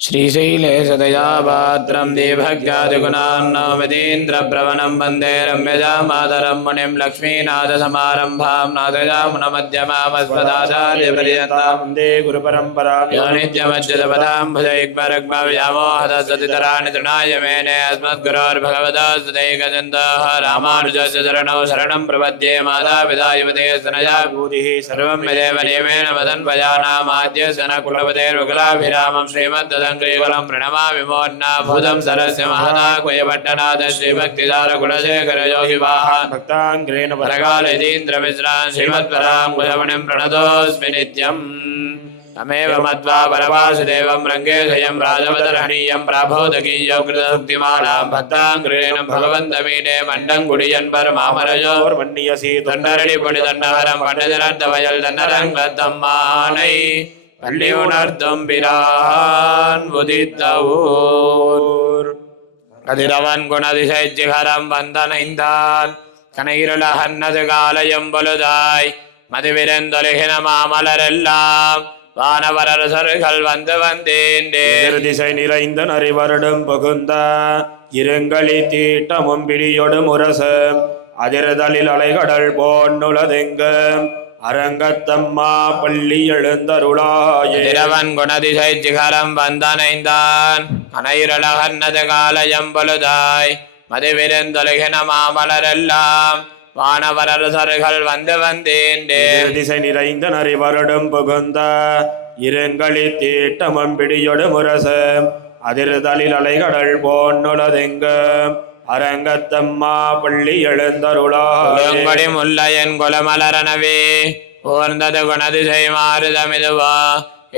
श्रीशैलेशदयापात्रं देवभक्त्यादिगुणान्नवतीन्द्रप्रवणं वन्दे रम्यजामातरं मुनिं लक्ष्मीनाथसमारम्भां नाथयामुनमध्यमामस्मदाचार्यपर्यन्तां वन्दे गुरुपरम्परां यो नित्यमच्युतपदाम्बुजयुग्मरुग्मव्यामोहतसतितराणि तृणाय मेने अस्मद्गुरोर्भगवतोऽस्मदैकचन्दः रामानुजस्य चरणौ शरणं प्रपद्ये मातापिता युवते स्तनया भूतिः सर्वं यदेव नियमेन वदन्वयानामाद्यस्य न कुलपतेर्वकुलाभिरामं श्रीमद्ददङ्ग्रीकुलं प्रणमामि मोन्ना भूतं सरस्य महदाक्वयपट्टनाथ श्रीभक्तिसारकुलशेखरयोगिवाहान् भक्ताङ्ग्रेण परकालयतीन्द्रमिश्रान् श्रीमत्पराङ्कुशमुनिं प्रणतोऽस्मि नित्यम् तमेव मत्वा परवासुदेवं रङ्गेशयं राजवदर्हणीयं प्राबोधकीयं कृतभक्तिमालां भक्ताङ्ग्रेण भगवन्तमीने मण्डं गुडियन् परमामरजोर्वन्नियसी तन्नरणिपुणितन्नहरं पण्डजरन्तवयल् तन्नरङ्गतम्मानै பள்ளியுணர்த்தும் பிரான் உதித்தவூர் கதிரவன் குணதிசை சிகரம் வந்தனைந்தான் கனையிருளகன்னது காலையும் பொழுதாய் மதுவிருந்தொழுகின மாமலரெல்லாம் வானவரசர்கள் வந்து வந்தேண்டே திசை நிறைந்த நரிவருடும் புகுந்த இருங்களி தீட்டமும் பிடியொடும் முரசம் அதிர்தலில் அலைகடல் போன்னுளதெங்கும் அரங்கத்தம்மா பள்ளி எழுந்தருளாயிரவன் குணதிசை சிகரம் வந்தனைந்தான் அனையுலகன்னது காலையம் பொழுதாய் மதுவிருந்தொழுகின மாமலரெல்லாம் வானவரசர்கள் வந்து வந்தேண்டே திசை நிறைந்த நரிவருடும் புகுந்த இருங்களி தீட்டமும் பிடியொடு முரசம் அதிர்தலில் அலைகடல் போன்னுளதெங்கும் அரங்கத்தம்மா பள்ளி எழுந்தருளாடி முல்லையன் குலமலரனவே ஊர்ந்தது குணதிசை மாறுதமிதுவா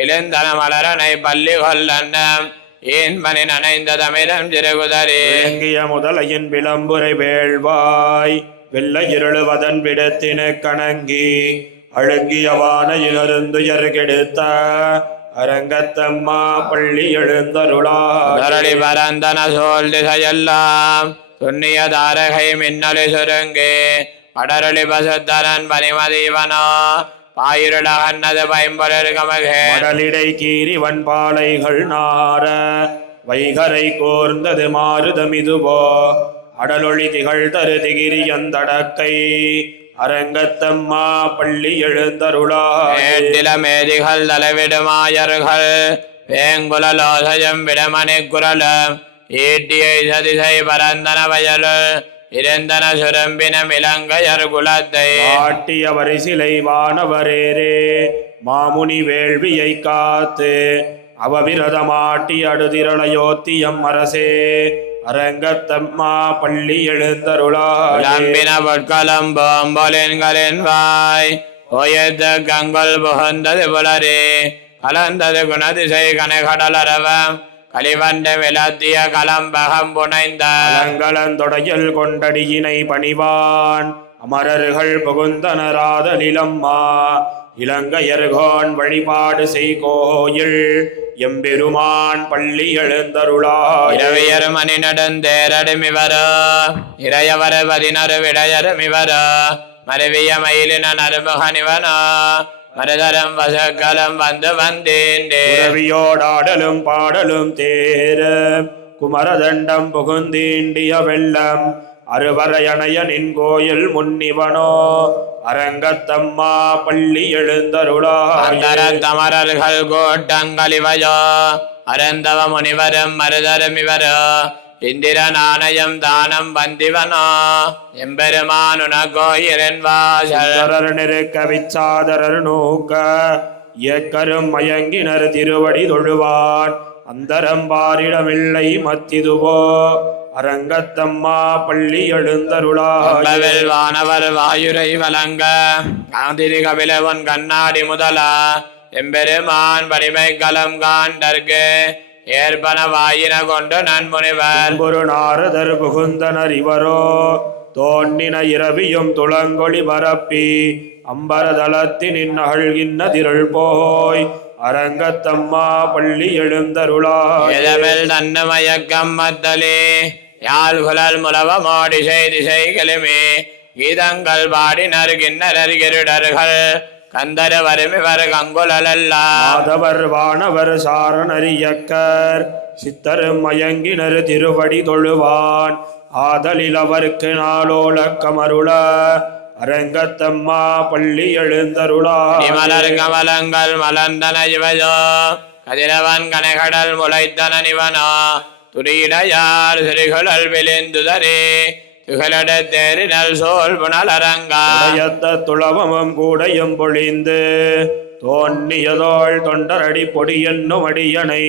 எழுந்தன மலரனை பள்ளி கொல்லன்னம் ஏன் பனி நனைந்த தமிழம் சிறுகுதரேங்கிய முதலையின் விளம்புரை வேள்வாய் வெள்ளை இருளுவதன் விடத்தின கணங்கி அழுங்கியவான இருந்து கெடுத்த அரங்கத்தம்மா பள்ளி எழுந்தருளாடி பரந்தன சோல் திசையெல்லாம் துண்ணிய தாரகை மின்னலி சுருங்கே படரளி பசுத்தரன் பனிமதீவனோ பாயிருளகன்னது பைம்பொருகமகடலிடை கீறி வன்பாலைகள் நார வைகரை கோர்ந்தது மாறுதமிதுவோ அடலொளி திகழ் தரு திகிரியந்தடக்கை அரங்கத்தம்மா பள்ளி எழுந்தருளாடிலமேதிகள் தலைவிடுமாயர்கள் வேங்குலலோசயம் விடமணி குரலம் ஈட்டியை சதிசை பரந்தன வயல் இருந்தன சுரம்பின இலங்கையர் குலத்தை ஆட்டிய வரிசிலை வானவரேரே மாமுனி வேள்வியை காத்து அவவிரதமாட்டி அடுதிரளையோத்தியம் அரசே அரங்கத்தம்மா பள்ளி எழுந்தருளாம்பின பொற்களம் போம்பொலின்களின் வாய் ஓயத்த கங்கல் புகந்தது புலரே கலந்தது குணதிசை கனைகடலரவம் கலிவண்ட விளத்திய கலம்பகம் புனைந்தலங்களந்தொடையில் கொண்டடியினை பணிவான் அமரர்கள் புகுந்தனராதலிலம்மா இலங்கையர்கோன் வழிபாடு செய்கோயில் எம்பெருமான் பள்ளி எழுந்தருளாயிரவியர் மணி நடுந்தேரடுமிவர இறையவர பதினரு விடையருமிவர மருவிய மயிலின நறுமுகனிவனா மருதரம் வசக்கலம் வந்து வந்தேண்டேவியோடாடலும் பாடலும் தேர குமரதண்டம் புகுந்தீண்டிய வெள்ளம் அறுவரையணையனின் கோயில் முன்னிவனோ அரங்கத்தம்மா பள்ளி எழுந்தருளாந்தரந்தமரர்கள் கோட்டங்களிவயோ அரந்தவ முனிவரும் மருதருமிவரோ இந்திர நாணயம் தானம் வந்திவனோ எம்பெருமானுனகோயிரன் வாசல் நெருக்க விச்சாதரர் நோக்க இயக்கரும் மயங்கினர் திருவடி தொழுவான் அந்தரம்பாரிடமில்லை மத்திதுவோ அரங்கத்தம்மா பள்ளி எழுந்தருளாவில் வானவர் வாயுரை வழங்க காந்திரி கபிலவன் கண்ணாடி முதலா எம்பெருமான் வடிமை கலம் காண்டர்க்கு ஏற்பன வாயின கொண்டு நன்முனிவர் ஒரு நாரதர் புகுந்தனர் இவரோ தோன்னின இரவியும் துளங்கொளி பரப்பி அம்பரதளத்தின் அகழ்கின்ற திரள் போய் அரங்கத்தம்மா பள்ளி எழுந்தருளாயில் தன்னு மயக்கம் மத்தலே யாழ் குழல் முலவமோடி செய்திசைகளுமே கீதங்கள் பாடினர் கிண்ணரர் கிருடர்கள் கந்தர வருமிவர் கங்குலெல்லாம் மாதவர் வானவர் சாரணரியக்கர் சித்தரும் மயங்கினர் திருவடி தொழுவான் ஆதலில் அவருக்கு நாளோல கமருள அரங்கத்தம்மா பள்ளி எழுந்தருளா நிமலர் கமலங்கள் மலர்ந்தன இவையோ கதிரவன் கனைகடல் முளைத்தன நிவனோ துரியடையார் சிறுகுழல் விளிந்துதரே துகளட தேரினல் சோல் புனலரங்கா துளவமும் கூடையும் பொழிந்து தோன்னியதோள் தொண்டரடி பொடி என்னும் அடியனை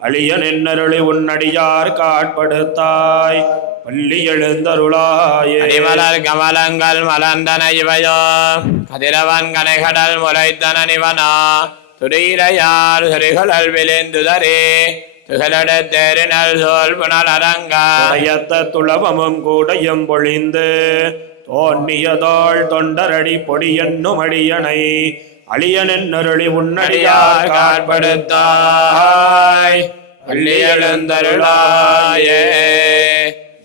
அழியன் என்னருளி உன்னடியார் காட்படுத்தாய் பள்ளி எழுந்தருளாயே அடிமலர் கமலங்கள் மலர்ந்தன இவையோ கதிரவன் கனைகடல் முளைத்தன நிவனோ துரியடையார் சிறுகுழல் விளிந்துதரே துகளட தேரினல் சோல் புனலரங்கா துளவமும் கூடையும் பொழிந்து தோன்னியதோள் தொண்டரடி பொடி என்னும் அடியனை அழியனின் அருளி உன்னடியார் காட்படுத்தாய் பள்ளி எழுந்தருளாயே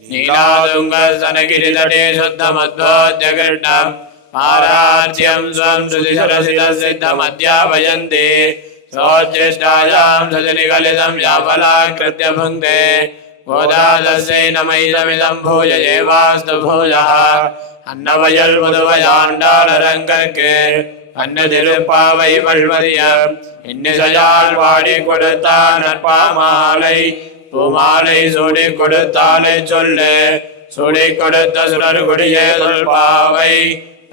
நீலாதுங்க சனகிரிதடே சுத்தமத்வோஜகிருஷ்ணம் பாராஜ்யம் ஸ்வம் சுதிசரசித சித்தம் அத்யாபயந்தே சோஜ்யஷ்டாயாம் சஜனிகலிதம் யாபலாக்ருத்ய புங்கே கோதாதஸ்யை நமைதமிதம் பூய ஏவாஸ்து பூஜः அன்னவயல் முதுவையாண்டாளரங்கற்கு அன்ன திருப்பாவை வல்வதியம் இன்னிசையால் வாடி கொடுத்தான் நற்பாமாலை பூமாலை சூடி கொடுத்தாலே சொல்லு சூடி கொடுத்த சுடர் குடியே சொல்பாவை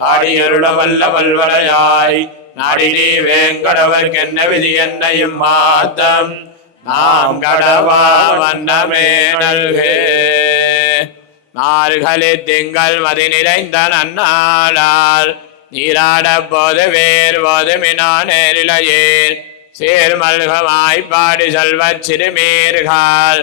ஆடியருள வல்ல வல்வரையாய் நாடினி வேங்கடவர்க்கென்ன விதி என்னையும் மாத்தம் நாம் கடவா வண்ணமே நல்கே மார்கழி திங்கள் மதி நிறைந்த நன்னாளால் நீராட போது வேர் போது மினா நேரிலையேர் சீர்மல்கமாய் பாடி செல்வச் சிறுமீர்கள்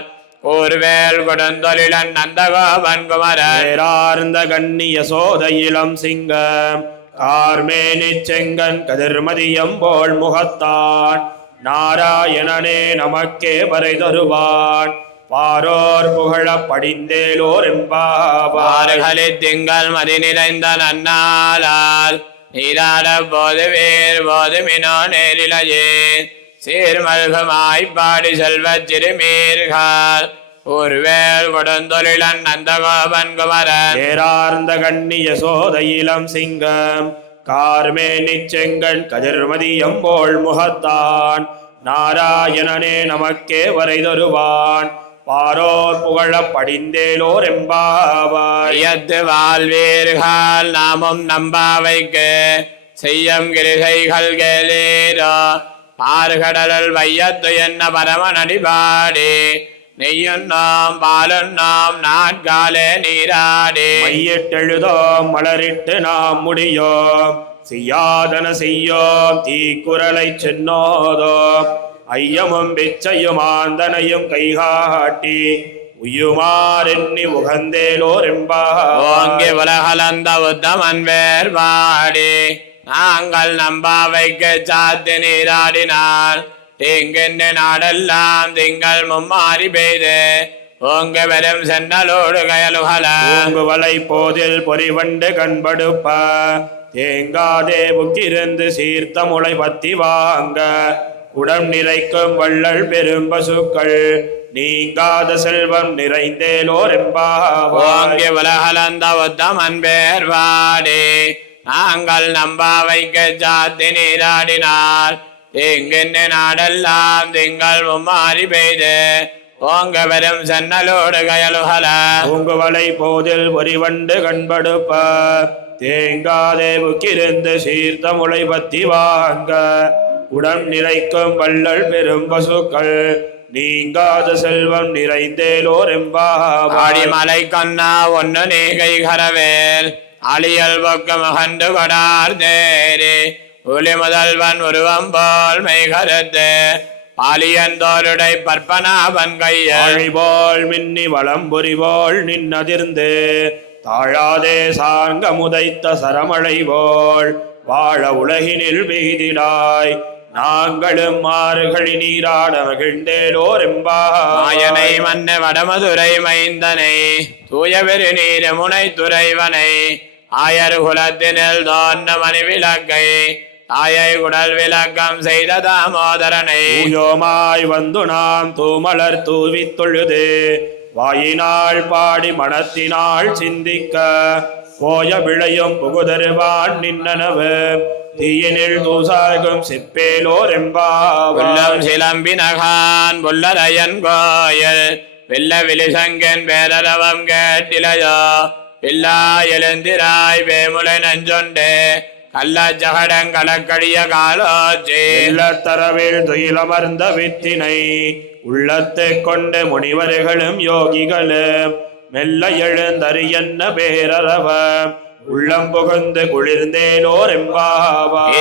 ஊர்வேல் கொடுந்தொழிலன் நந்தகோபன் குமரர்ந்த கண்ணிய சோத இளம் சிங்கம் கார்மேனி செங்கன் கதிர்மதியம் போல் முகத்தான் நாராயணனே நமக்கே வரை தருவான் பாரோர் புகழ படிந்தேலோர் எம்பாவார்களே திங்கள் மதி நிறைந்த நன்னாளால் நீராட போது வேர் போது மினோ நேரிலையே சீர்மல்கமாய் பாடி செல்வச் சிறுமீர்கள் ஊர்வேல் கொடுந்தொழிலன் நந்தகோபன் குமரன் ஏறார்ந்த கண்ணிய சோத இளம் சிங்கம் கார்மேனி செங்கன் கதிர்மதியம் போல் முகத்தான் நாராயணனே நமக்கே வரை தருவான் பாரோர் புகழ படிந்தேலோர் எம்பாவாயத்து வாழ்வீர்கள் நாமும் நம்பாவைக்கு செய்யம் கிருகைகள் கேளீரோ பார்கடல் வையத்து என்ன பரமனடிபாடி நெய்யுண்ணோம் பாலுண்ணோம் நாட்காலே நீராடி மையிட்டெழுதோம் மலரிட்டு நாம் முடியோம் செய்யாதன செய்யோம் தீக்குறளை சென்னோதோம் ஐயமும் பிச்சையும் ஆந்தனையும் கைகாட்டி உயுமாறெண்ணி உகந்தேலோர் ஓங்கி உலகலந்த உத்தமன் வேர்பாடி நாங்கள் நம்பாவைக்கு சாத்தி நீராடினார் தீங்கென்று நாடெல்லாம் திங்கள் மும்மாறி பெய்து ஓங்க வெறும் சென்னலோடு கயலுகலை போதில் பொறிவண்டு கண்படுப்ப தேங்காதே புக்கிருந்து சீர்த்த முளை பத்தி வாங்க உடம் நிறைக்கும் வள்ளல் பெரும் பசுக்கள் நீங்காத செல்வம் நிறைந்தேலோர் ஓங்கி உலகலந்த உத்தமன் வேர்பாடி நாங்கள் நம்பாவைக்கு சாத்தி நீராடினார் தீங்கென்று நாடெல்லாம் திங்கள் மும்மாறி பெய்து ஓங்க வெறும் சென்னலோடு கயலுகலை போதில் பொறிவண்டு கண்படுப்ப தேங்காதே புக்கிருந்து சீர்த்த முளை பத்தி வாங்க உடம் நிறைக்கும் வள்ளல் பெரும் பசுக்கள் நீங்காத செல்வம் நிறைந்தேலோர் ஆடி மலை கண்ணா ஒன்னு நீகை கரவேல் அழியல் பொக்க மகண்டு கொடார் தேரி ஒளி முதல்வன் உருவம் போல் மெய்கருத்து பாலியந்தோருடை பற்பனாபன் கையை போல் மின்னி வளம்புரி போல் நின்னதிர்ந்து தாழாதே சார்ங்க முதைத்த சரமழை போல் வாழ உலகினில் பெய்திடாய் நாங்களும் மாறுகளி நீராட மகிழ்ந்தேலோர் மாயனை மன்ன வடமதுரை மைந்தனை தூயவெரு நீர் முனை துறைவனை ஆயர் குலத்தினில் தோன்ற மணி விளக்கை தாயை குடல் விளக்கம் செய்த தாமோதரனை பூயோமாய் வந்து நாம் தூமலர் தூவித் தொழுது வாயினாள் பாடி மனத்தினாள் சிந்திக்க போய விளையும் புகுதருவான் நின்னனவு தீயினில் தூசாகும் சிப்பேலோர் எம்பாவாய். உள்ளம் சிலம்பினகான் புல்லரையன் கோயில் வெல்ல விழிசங்கன் பேரரவம் கேட்டிலையோ பில்லா எழுந்திராய் வேமுலை நஞ்சொண்டே கள்ள ஜகடங்களக்கடிய காலோச்சி இல்லத்தரவில் துயிலமர்ந்த வித்தினை உள்ளத்தை கொண்டு முனிவர்களும் யோகிகளும் மெல்ல எழுந்தறியன்ன பேரரவ உள்ளம் புகுந்து குளிர்ந்தேலோர் எம்பாவாய்.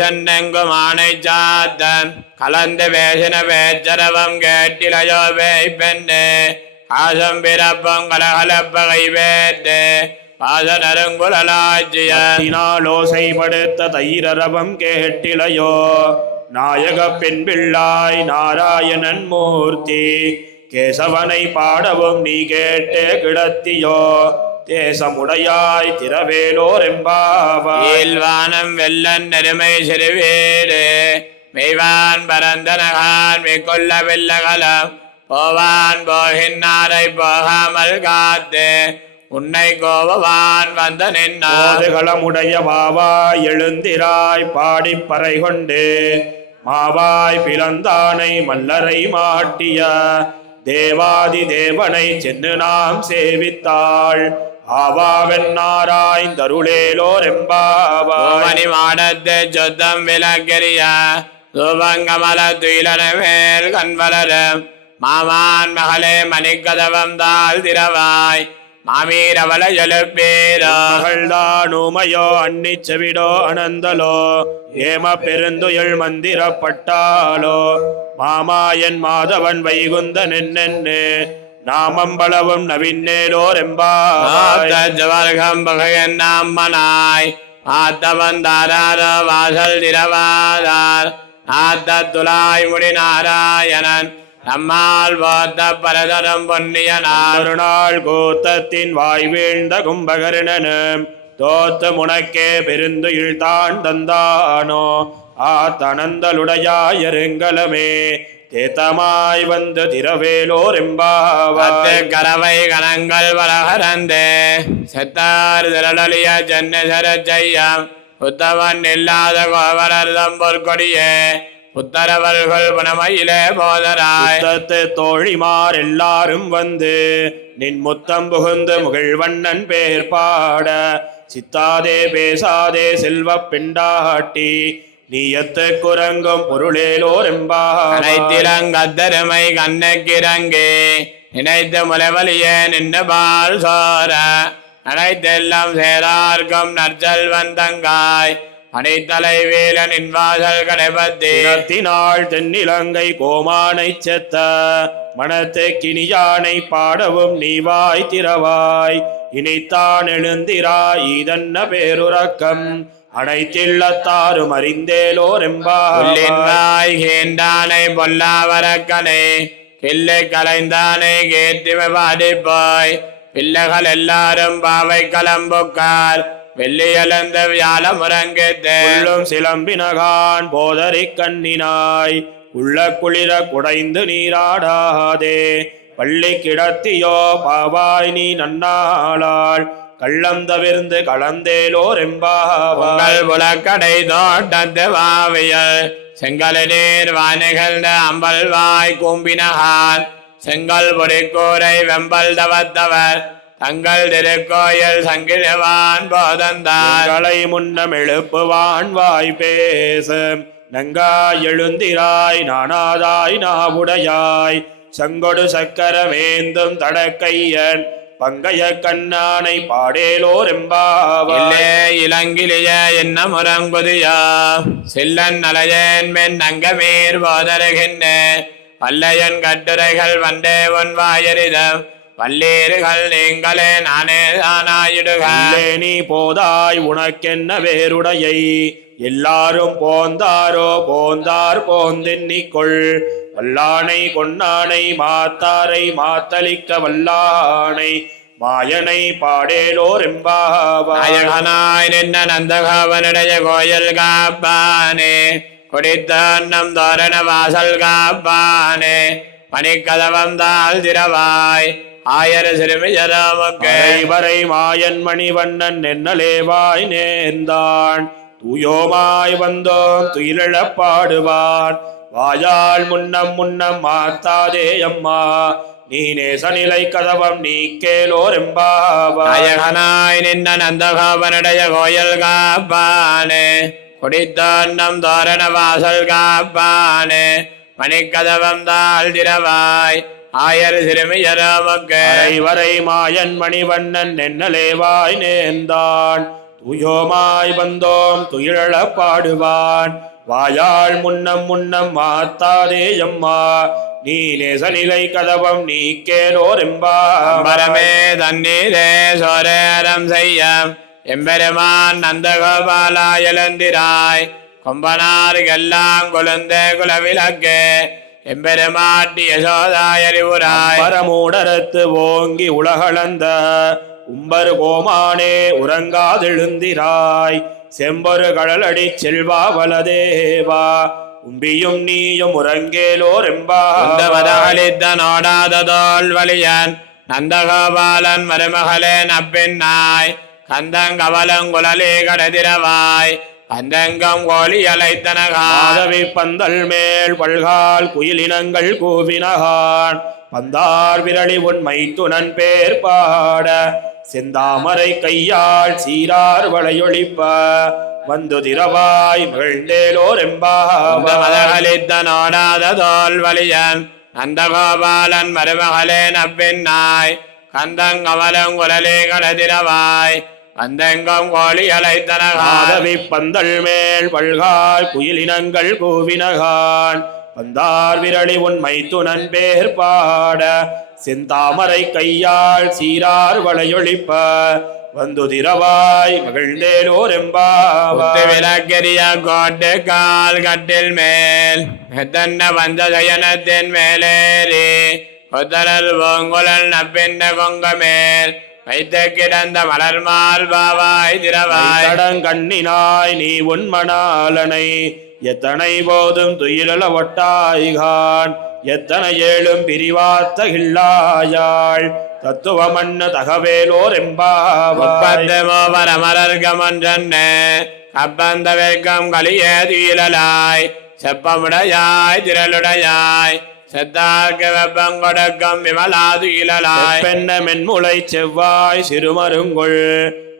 சன்னெங்கும் ஆணை சாத்தன் கலந்து பேசின பேச்சரவம் கேட்டிலையோ பெண்ணே காசம் பிறப்பம் கலகலப்பகை வேட்டு பாசனருங்குலாச்சியோசைப்படுத்த தைரரவம் கேட்டிலையோ நாயக பெண் பிள்ளாய் நாராயணன் மூர்த்தி கேசவனை பாடவும் நீ கேட்டே கிடத்தியோ தேசமுடையாய் திரவேலோர் எம்பாவாய். வானம் வெள்ளன் நெருமை சிறுவீடு மெய்வான் பரந்தனகான் மிக்கொள்ள வெள்ளகலம் போவான் போகின்னாரை போகாமல் காத்து உன்னை கோபவான் வந்த நின்னாதுகளமுடைய மாவாய் எழுந்திராய் பாடிப்பறை கொண்டு மாவாய் பிளந்தானை மல்லரை மாட்டிய தேவாதி தேவனை சென்று நாம் சேவித்தாள் ஆவாவென்னாராய்ந்தருளேலோர் எம்பாவாய். மாடத்து சொத்தம் விலக்கரிய ரூபங்கமல துயிலன மேல் கண்வளரும் மாமான் மகளே மணிக்கதவம் தாழ் திரவாய் மாமீரவள எழுப்பேரோமயோ அன்னி செவிடோ அனந்தலோ ஏம பெருந்துயல் மந்திரப்பட்டாலோ மாமாயன் மாதவன் வைகுந்தன் என்னென்னு நாமம்பளவும் நவின்னேலோர் எம்பாவர்கம் பகையன் நாமனாய் ஆத்தவன் தாராரோ வாசல் திரவாதார் ஆத்த துலாய் முடி நாராயணன் நம்மால் போத்த பரதரம் பொன்னியனார் நாள் கூத்தத்தின் வாய் வீழ்ந்த கும்பகர்ணனும் தோத்து முனக்கே பெருந்துயில் தான் தந்தானோ ஆத்தனந்தலுடையாயருங்கலமே தேத்தமாய் வந்து திரவேலோர் எம்பாவாய். கரவை கணங்கள் வளகரந்தே செத்தார் திரளிய சென்னை சரச்சையம் உத்தவன் இல்லாத கோவலர்தம் பொற்கொடியே உத்தரவர்கள் புனமையிலே போதராய். தோழிமார் எல்லாரும் வந்து நின் முத்தம் புகுந்து முகிழ்வண்ணன் பேர் பாட சித்தாதே பேசாதே செல்வ பெண்டாட்டி நீயத்து குரங்கும் பொருளேலோர் எம்பாத்திலங்கத்தருமை கண்ணுக்கிறங்கே நினைத்து முலைவலியே நின்று பால் சோர அனைத்தெல்லாம் சேரார்க்கும் நற்சல் வந்தங்காய் அனைத்தலை வேலனின் வாசல் கடைபத்தினாள் தென்னிலங்கை கோமானை செத்த மனத்து கிணியானை பாடவும் நீவாய் திரவாய் இனித்தான் எழுந்திராய் இதன்ன பேருறக்கம் அனைத்தில்லத்தாரும் அறிந்தேலோர் எம்பாவாய். கேண்டானை பொல்லாவரக்கனை கிள்ளை கலைந்தானை கேட்டிமை பாடிப்போய் பிள்ளைகள் எல்லாரும் பாவை கலம்புக்கார் வெள்ளியலந்த வியாழ முரங்கெத்தேளும் சிலம்பினகான் போதரி கண்ணினாய் உள்ள குளிர குடைந்து நீராடாதே பள்ளி கிடத்தியோ பாவாய் நீ நன்னாளாள் கள்ளம் தவிர்ந்து கலந்தேலோர் எம்பாவாய். புலக்கடை தோட்டத்து வாவியல் செங்கல் நீர் வானிகழ்ந்த அம்பல்வாய் கூம்பினகான் செங்கல் பொறிக்கூரை வெம்பல் தவத்தவர் தங்கள் திருக்கோயில் சங்கிழவான் போதந்தார்களை முன்னம் எழுப்புவான் வாய் பேசு நங்காய் எழுந்திராய் நானாதாய் நாவுடையாய் சங்கொடு சக்கரமேந்தும் தடக்கையன் பங்கைய கண்ணானை பாடேலோர் எம்பாவாய். இளங்கிலிய என்ன முரங்குதியா சில்லன் நலையன் மென் அங்கமீர் போதருகின்ற பல்லையன் கட்டுரைகள் வண்டே ஒன் வாயரிதம் பல்லீர்கள் நீங்களே நானே தானாயிடுக நீ போதாய் உனக்கென்ன வேறுடையை எல்லாரும் போந்தாரோ போந்தார் போந்தென்னிக்கொள் வல்லானை கொன்னானை மாத்தாரை மாத்தளிக்க வல்லானை மாயனை பாடேலோர் எம்பாவாய். நாயகனாய் நின்ற நந்தகோபனுடைய கோயில் காப்பானே, குடித்தன்னம் தோரண வாசல் காப்பானே, மணிக்கதவம் தாழ் திரவாய் ஆயர் சிறுமியரமுக்கு வரை மாயன் மணிவண்ணன் நென்னலேவாய் நேர்ந்தான். தூயோமாய் வந்தோம் துயிலெழப் பாடுவான். வாயால் முன்னம் முன்னம் மாத்தாதே அம்மா, நீ நேசநிலை கதவம் நீ கேலோர் எம்பாவாய். நாயகனாய் நின்ற நந்தகோபனுடைய கோயில் காப்பானே, குடித்தன்னம் தோரண வாசல் காப்பானே, மணிக்கதவம் தாழ் திரவாய் ஆயர் சிறுமியரமுக்கு வரை மாயன் மணிவண்ணன் நென்னலேவாய் நேர்ந்தான். தூயோமாய் வந்தோம் துயிலெழப் பாடுவான். வாயால் முன்னம் முன்னம் மாத்தாதே அம்மா, நீ நேசநிலை கதவம் நீ கேலோர் எம்பாவாய். பரமே தண்ணீரே சோரேரம் செய்ய எம்பெருமான் நந்தகோபாலா எழுந்திராய், கொம்பனார்கெல்லாம் கொழுந்த குலவிளக்கு எம்பெருமாட்டி யசோதாய் அறிவுராய். பரமூடரத்து ஓங்கி உலகளந்த உம்பர் கோமானே உறங்காதெழுந்திராய். செம்பொரு கடலடி செல்வா வலதேவா, உம்பியும் நீயும் உறங்கேலோர் எம்பாவாய். நோடாததோல் வலியன் நந்தகோபாலன் மருமகளே நப்பின்னாய், கந்தங்கவலங்குழலே கடதிரவாய் பந்தங்கம் கோழி அலைத்தனகான். பந்தல் மேல் பல்கால் குயிலினங்கள் கூவினகான். பந்தார் விரளி உண்மை துணன் பேர் பாட செந்தாமரை கையால் சீரார் வளையொழிப்ப வந்து திரவாய் மகிழ்ந்தேலோர் எம்பாவாய். நோடாததோல் வலியன் நந்தகோபாலன் மருமகளே நப்பின்னாய், கந்தங்கவலங்குழலே கடதிரவாய் பந்தங்கம் கோழி அலைத்தனகான். பந்தல் மேல் பல்கால் குயிலினங்கள் கூவினகான். பந்தார் விரளி உண்மை துணன் பேர் பாட செந்தாமரை கையால் சீரார் வளையொழிப்ப வந்து திரவாய் மகிழ்ந்தேலோர் எம்பாவாய். விளக்கெரிய கோட்டு கால் கட்டில் மேல் தன்ன வந்த சயனத்தின் மேலேறி உத்தரல் பூங்குழல் நப்பின்ன கொங்க மேல் வைத்து கிடந்த மலர்மால் பாவாய் திரவாய். கடங்கண்ணினாய் நீ உன்மணாலனை எத்தனை போதும் துயிலல ஒட்டாய்கான். எத்தனை ஏழும் பிரிவாத்தகில்லாயாள் தத்துவ மண்ணு தகவேலோர் எம்பாவாய். மரர்கமன்றே கப்பந்த வெர்க்கம் கலிய துயிலாய் செப்பமுடையாய் திரளுடையாய் செத்தார்க்கு வெப்பம் கொடுக்கும் விமலா துயிலாய். பெண்ண மென்முளை செவ்வாய் சிறுமருங்குள்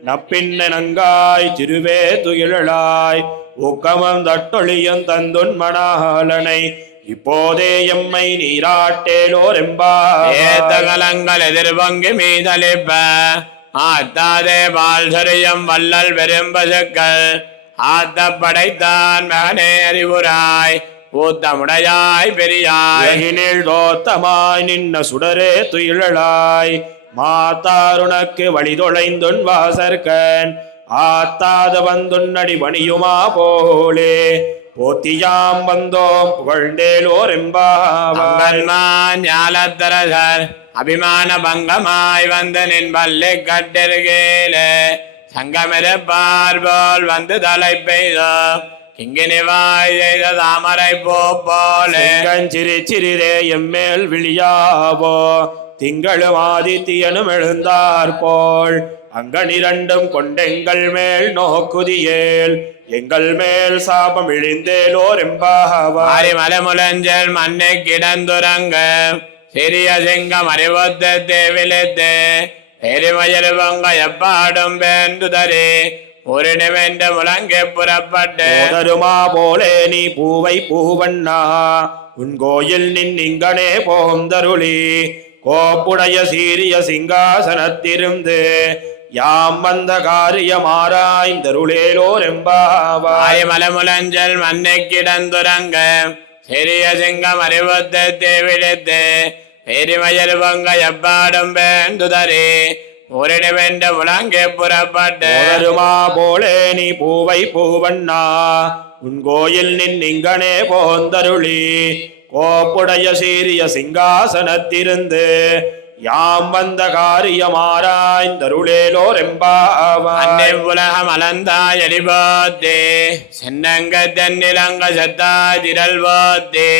நப்பின்ன நங்காய் திருவே துயிலாய். ஊக்கமம் தட்டொழியும் தந்துன் மணாலனை இப்போதே எம்மை நீராட்டேலோர் எம்பாவாய். ஏத்தகலங்கள் எதிர்பொங்கி மீதளிப்ப ஆத்தாதே பால் சொரியும் வல்லல் வெறும்பசுக்கள் ஆத்த படைத்தான் மகனே அறிவுராய் ஊத்தமுடையாய் பெரியாய். உலகினில் தோத்தமாய் நின்ன சுடரே துயிலாய். மாத்தாருனக்கு வழிதொலைந்துன் வாசற்கண் ஆத்தாத வந்துன்னடி பணியுமா போலே போத்தியாம் வந்தோம் புகழ்ந்தேலோர் எம்பாவாய். ஞாலத்தரசர் அபிமான பங்கமாய் வந்த நின் பல்லு கட்டிருகேலே சங்கமிருப்பார் போல் வந்து தலை பெய்தோ கிங்கினிவாய் செய்த தாமரை போலே. சிறு சிறிதே எம்மேல் விழியாவோ திங்களும் ஆதித்தியனும் எழுந்தார் போல் அங்கனிரண்டும் கொண்டெங்கள் மேல் நோக்குதியேல் எங்கள் மேல் சாபம் இழிந்தேலோர் எம்பாவாய். மலமுலஞ்சல் மண்ணை கிடந்துறங்க சிறிய சிங்கம் அறிவொத்த தேவிலத்து பெருமயல் பொங்க எப்பாடும் வேண்டுதரே ஒரு நிமிந்த முழங்கே புறப்பட்டு தருமா போலே நீ பூவை பூவண்ணா உன் கோயில் நின் இங்கனே போந்தருளி கோப்புடைய சீரிய சிங்காசனத்திருந்து யாம் வந்த காரியமாராய்ந்தருளேலோர் எம்பாவாய். மலமுலஞ்சல் மண்ணை கிடந்துறங்க சிறிய சிங்கம் அறிவொத்த தேவிலத்து பெருமயல் பொங்க எப்பாடும் வேண்டுதரே ஒரு நிமிந்த முழங்கே புறப்பட்டு தருமா போலே நீ பூவை பூவண்ணா உன் கோயில் நின் இங்கனே போந்தருளி கோப்புடைய சீரிய சிங்காசனத்திருந்து யாம் வந்த காரியமாராய்ந்தருளேலோர் எம்பாவாய். அன்னிவ்வுலகம் அளந்தாய் அடிபோத்தே சென்னங்க தென்னிலங்க சத்தாய் திரள் போத்தே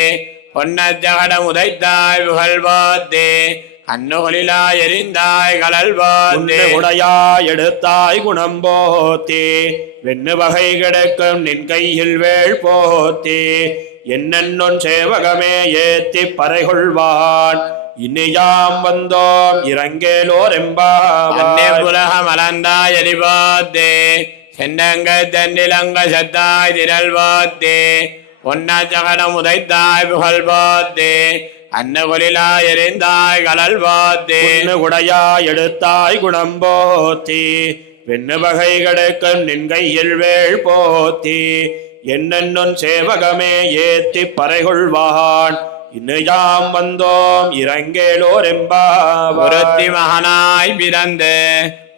பொன்னஜகடம் உதைத்தாய் புகழ் போத்தே கண்ணுகளிலாய் எரிந்தாய் கடல் போத்தே உடையாய் எடுத்தாய் குணம் போத்தே வெண்ணு வகை கிடக்கும் நின் கையில் வேள் போத்தே என்னென்னொன் சேவகமே ஏத்தி பறைகொள்வான் இனியாம் வந்தோம் இறங்கேலோர் எம்பாவாய். அன்னிவ்வுலகம் அளந்தாய் அடிபோத்தே சென்னங்க தென்னிலங்க சத்தாய் திரள் போத்தே பொன்னஜகடம் உதைத்தாய் புகழ் போத்தே அன்னகுலிலாய் எரிந்தாய் கடல் போத்தே உடையாய் எடுத்தாய் குணம் போத்தி வெண்ணு வகை கிடக்கும் நின் கையில் வேள் போத்தி என்னென்னொன் சேவகமே ஏத்தி பறைகொள்வான் இன்னுயாம் வந்தோம் இறங்கேலோர் எம்பாவாய். ஒருத்தி மகனாய் பிறந்து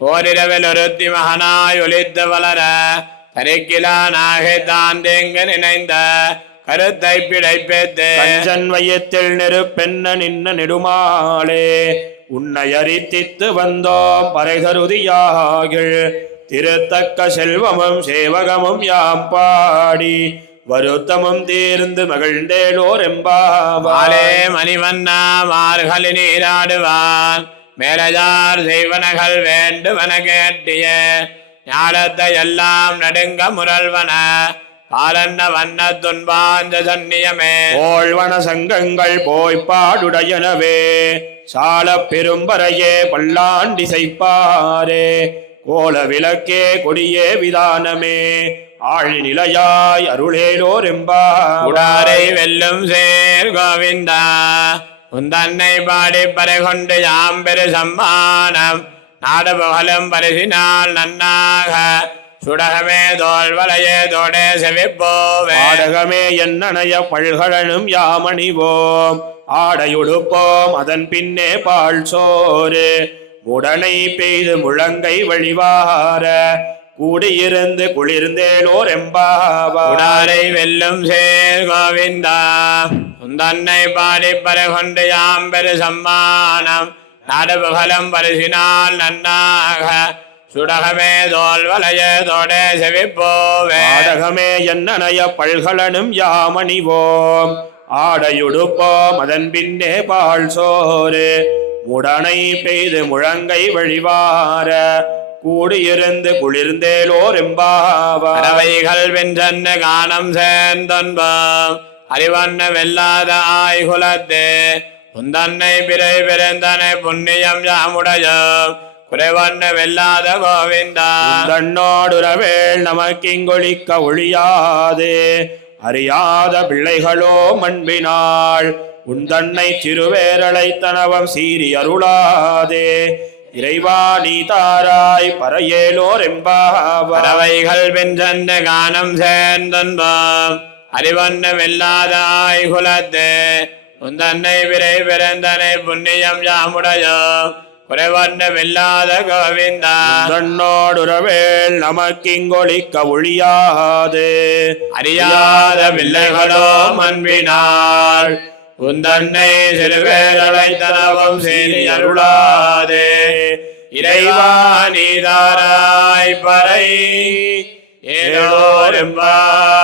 ஓரிரவில் ஒருத்தி மகனாய் ஒளித்து வளர கருக்கிலானாக தான் தேங்க நினைந்த கருத்தை பிழைப்பேத்து கஞ்சன் வயத்தில் நெருப்பென்ன நின்ன நெடுமாளே உன்னை அரித்தித்து வந்தோம் பறைகருதியாகில் திருத்தக்க செல்வமும் சேவகமும் யாம் பாடி வருத்தமும் தீர்ந்து மகிழ்ந்தேலோர் எம்பாவாய். மணிவண்ணா மார்கழி நீராடுவான் மேலஜார் செய்வனகள் வேண்டுவன கேட்டிய ஞானத்தை எல்லாம் நடுங்க முரல்வன பாலன்ன வண்ண துன்பாந்த சன்னியமே ஓழ்வன சங்கங்கள் போய்ப்பாடுடையனவே சால பெரும்பறையே பல்லாண்டி செய்ப்பாரே கோல விளக்கே கொடியே விதானமே ஆழி நிலையாய் அருளேலோர் எம்பாவாய். உடாரை வெல்லும் சேர் கோவிந்தா உந்தன்னை பாடி பறை கொண்டு யாம் பெரு சம்மானம் நாடு புகழும் பரிசினால் நன்னாக சுடகமே தோல் வலையே தோடே செவிப்போவே ஆடகமே என்னனைய பல்கலனும் யாமணிவோம் ஆடையுடுப்போம் அதன் பின்னே பால் சோறு உடனை பெய்து முழங்கை வழிவார கூடியிருந்து குளிர்ந்தேலோர் எம்பாவாய். உடாரை வெல்லும் சேர் கோவிந்தா உந்தன்னை பாடி பறை கொண்டு யாம் பெரு சம்மானம் நாடு புகழும் பரிசினால் நன்னாக சுடகமே தோல் வலையே தோடே செவிப்போவே ஆடகமே என்னனைய பல்கலனும் யாமணிவோம் ஆடையுடுப்போம் அதன் பின்னே பால் சோறு உடனை பெய்து முழங்கை வழிவார கூடியிருந்து குளிர்ந்தேலோர் எம்பாவாய். பறவைகள் வென்றன்ன கானம் சேர்ந்தொன்பம் அறிவண்ண வெல்லாத ஆய்குலத்தே உந்தன்னை பிறை பிறந்தனை புண்ணியம் யாமுடையோம் குறைவண்ண வெல்லாத கோவிந்தா தன்னோடுறவேள் நமக்கிங்கொழிக்க ஒழியாது அறியாத பிள்ளைகளோ மண்பினாள் உந்தன்னை சிறுவேரலை தனவம் சீறி அருளாதே இறைவா நீ தாராய் பறையேலோர் எம்பாவாய். பறவைகள் வென்றன்ன கானம் சேர்ந்தொன்பம் அறிவண்ண வெல்லாத ஆய்குலத்தே உந்தன்னை பிறை பிறந்தனை புண்ணியம் யாமுடையோம் குறைவண்ண வெல்லாத கோவிந்தா தன்னோடுறவேள் நமக்கிங்கொழிக்க ஒழியாது அறியாத பிள்ளைகளோ மண்பினாள் உந்தன்னை சிறுவேரலை தனவும் சீறி அருளாதே இறைவா நீதாராய் பறை ஏலோர் எம்பாவாய்.